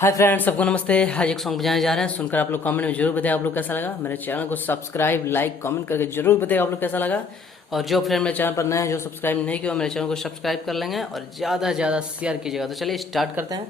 Hi friends, सबको नमस्ते। आज एक सॉन्ग बजाने जा रहे हैं, सुनकर आप लोग कमेंट में जरूर बताएं आप लोग कैसा लगा। मेरे चैनल को सब्सक्राइब, लाइक, कमेंट करके जरूर बताएं आप लोग कैसा लगा। और जो फ्रेंड मेरे चैनल पर नए हैं, जो सब्सक्राइब नहीं किया, मेरे चैनल को सब्सक्राइब कर लेंगे और ज़्यादा से ज़्यादा शेयर कीजिएगा। तो चलिए स्टार्ट करते हैं।